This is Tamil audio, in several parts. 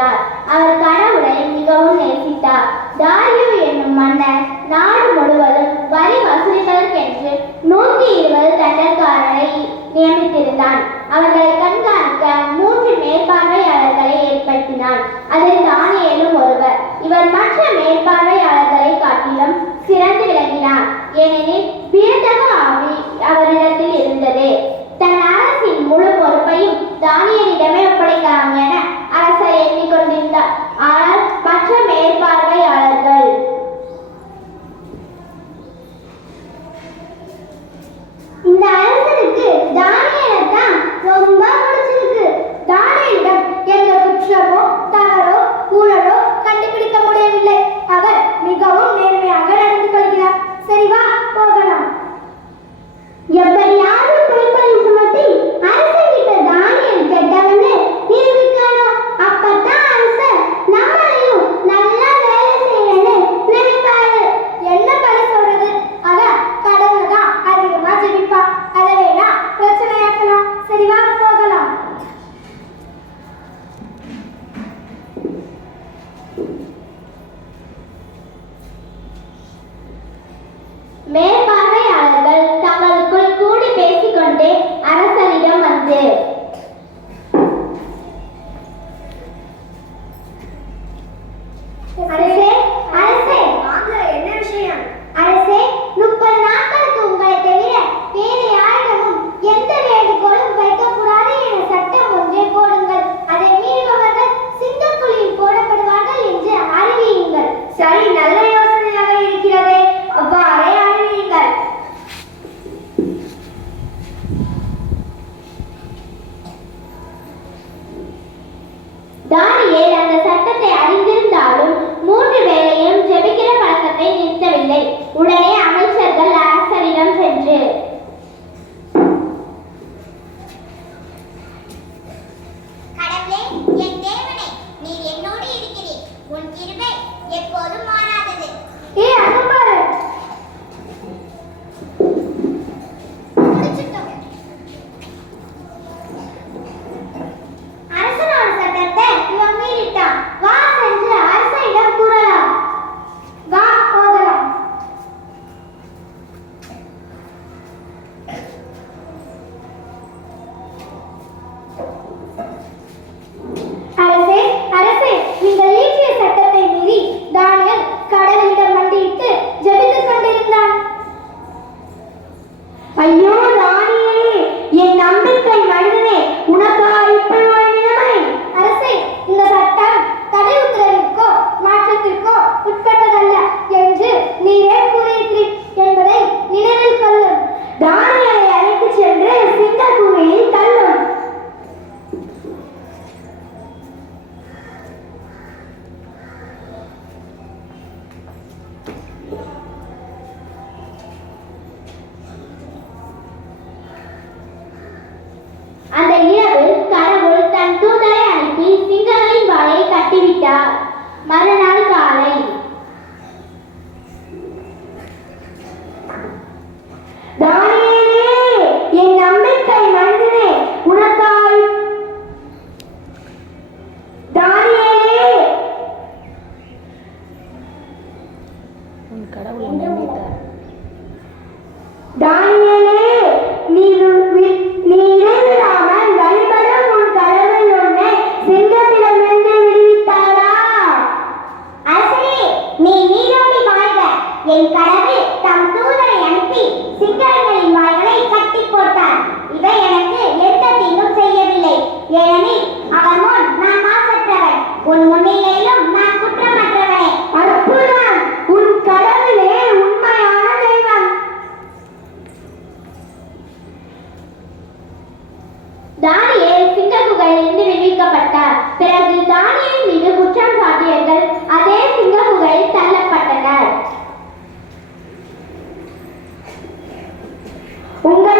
இருந்தார் அவர் கடவுளை மிகவும் நேசித்தார். தாரியு என்னும் மன்னர் நாடு முழுவதும் வரி வசூலிப்பதற்கென்று நூத்தி இருபது தண்டக்காரரை நியமித்திருந்தான். அவர்களை கண்காணிக்க மூன்று மேற்பார்வையாளர்களை ஏற்படுத்தினான். அதில் தானியலும் ஒருவர். இவர் மற்ற மேற்பார்வையாளர்களை காட்டிலும் சிறந்து விளங்கினார். ஏனெனில் மேற்பார்வையாளர்கள் தங்களுக்குள் கூடி பேசிக்கொண்டே அரசரிடம் வந்து அனைவரும் என்னோடு இருக்கிறேன் உன் கிருபை எப்போதும் மாறாதது. மறுநாள் காலை Un gran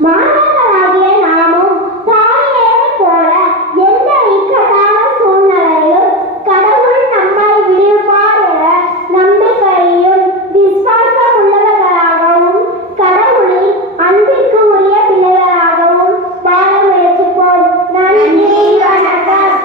Mom!